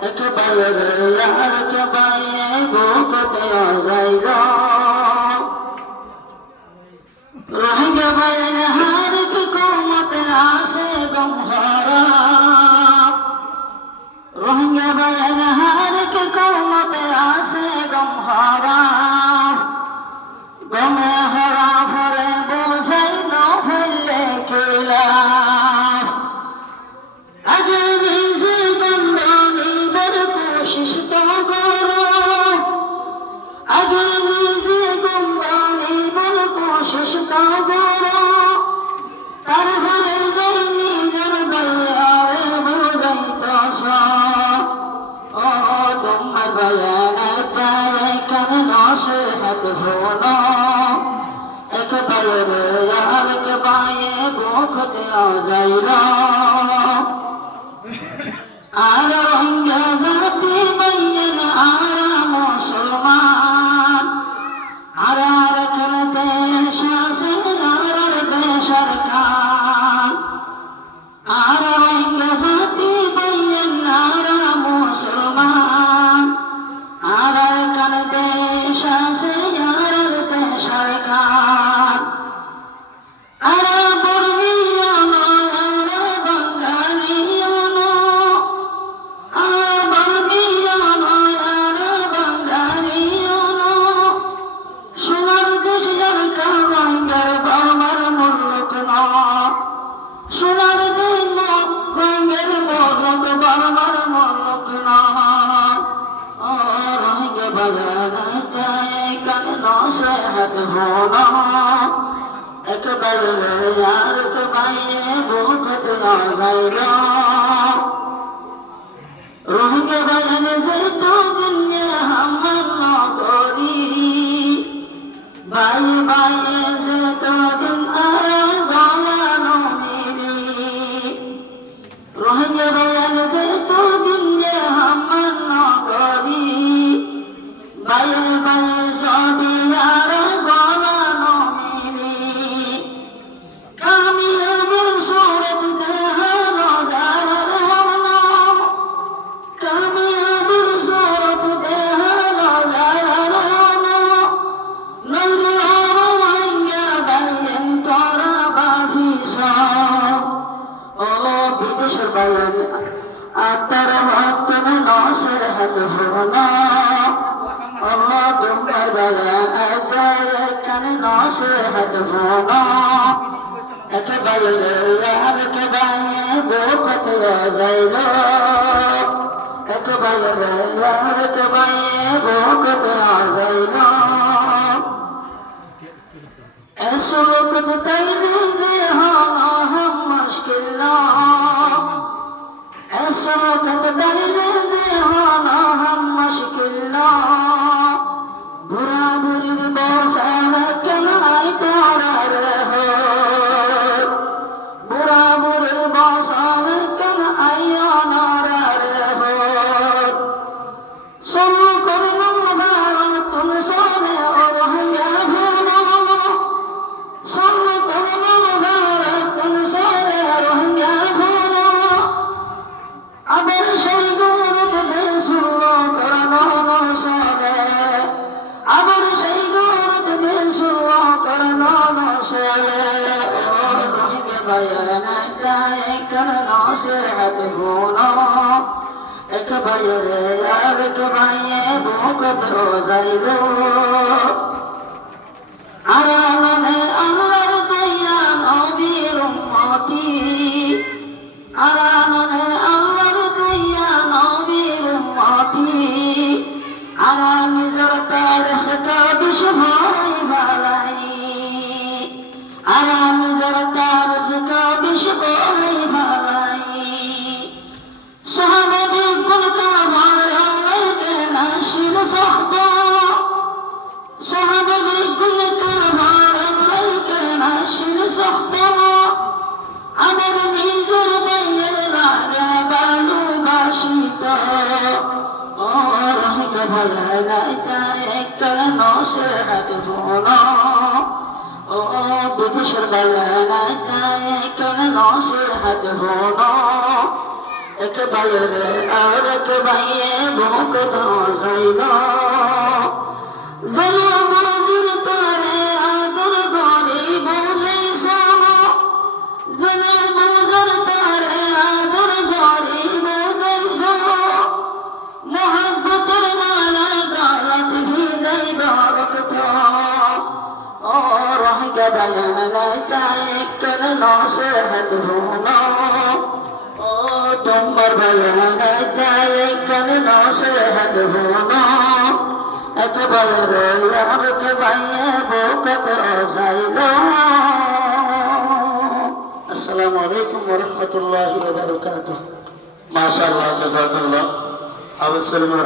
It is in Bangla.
একেবারে আর একেবারে বুকতে যাইল রোহিঙ্গা বাইন হার কি কমতে আসে গমহারা রোহিঙ্গা বাইন হার কি কমতে আসে গমহারা গমে হরা ফরে বোঝাই ন ফেললে খেলা আগে নিজে গন্ধ নিবার কোশিশ তো করো আগে নিজে গন্ধ নিবার কোশিশ তো করো তারপরে যাই নিজের বাইরে বোঝাইতেছ ও তোমার বায়ানে চাই কেন নসিহত ভোলো একেবারে আর একেবারে বুক দেওয়া যাইল আর রোহিঙ্গা জাতি বাইন আর মুসলমান আর এখানে দেশ আছে আর দেশের খান আর রোহিঙ্গা জাতি বাইন আর মুসলমান আর এখানে দেশ আছে আর দেশের খান আর বর্মিয়ানো আর বাঙালিয়ানো আর বর্মিয়ানো আর বাঙালিয়ানো সোনার দেশ যার রোহিঙ্গার বাবার মুলক না সোনার দেশ রোহিঙ্গার মুলক বাবার মুলক না ও রোহিঙ্গা বাগানা চায় কান নসিহত ভোলো একেবারে আর একেবারে বুক দেওয়া যাইল রোহিঙ্গা বাগান যে তো দিনে হামলা করি বাই বাই যে তো দিন আর গলানো মেরি রোহিঙ্গা বাগান যে তো দিনে হামলা করি বাই বাই সদি আর গলানো মেরি কামিয়াবির সুরত দেহানো যার হলো কামিয়াবির সুরত দেহানো যার হলো নইলে রোহিঙ্গা বাইন তোরা বাভিস ও বিদেশের বাইন আত্মার হতন নসিহত হলো আল্লাহ তোমার বায়ান যায় এখানে নসিহত হলো একেবারে আর একেবারে বুকতে যাইল একেবারে আর একেবারে বুকতে যাইল ऐसो कुछ तैलीजे हम मुश्किल ना ऐसो कुछ तैलीजे हम मुश्किल ना बुरा बुरी बोसान कनाई तोड़ा रहो बुरा बुरी बोसान कनाई नारा रहो सुन कर नंबर तुम सोने और हंगा আবার সেই গৌরব বেসুর করনো নসলে আবার সেই গৌরব বেসুর করনো নসলে রোহিঙ্গা বায়ানা চায় কেন নসিহত ভোলো একেবারে আর একেবারে বুক তো যাইল আর মানে আল্লাহর দয়া নবীর উম্মতি আর মানে আল্লাহর দয়া নবীর উম্মতি আর নিজের তারিখ কাবিশ ভয় বালাই আর নিজের তারিখ কাবিশ ভয় বালাই সাহাবায়ে গুলকা ভার আল্লাহকে নাশির সাহবা সাহাবায়ে গুলকা ভার আল্লাহকে নাশির সাহবা আমার নিজের বাইয়ের লাগে ভালোবাসিত ও রোহিঙ্গা বায়ানা চায় কেন নসিহত ভোলো ও বিদেশের বায়ানা চায় কেন নসিহত ভোলো এক ভাইয়ের আর এক ভাইয়ে বুক দোসাইল জনম বুঝির তারে আদর গরি বুঝাইছ জনম বুঝির তারে আদর গরি বুঝাইছ মোহাব্বতের মালার গালাত ভিদাই বরকত ও রহিকা বায়ানাইকা একখান নসিহত শুনো ও তোমার বায়ানাইকা একখান নসিহত শুনো একবারে আর এক ভাইয়ে বুকত যাইল আসসালামু আলাইকুম ওয়া রাহমাতুল্লাহি ওয়া বারাকাতুহু মাশাআল্লাহ, জাযাকাল্লাহ। আবু সালেম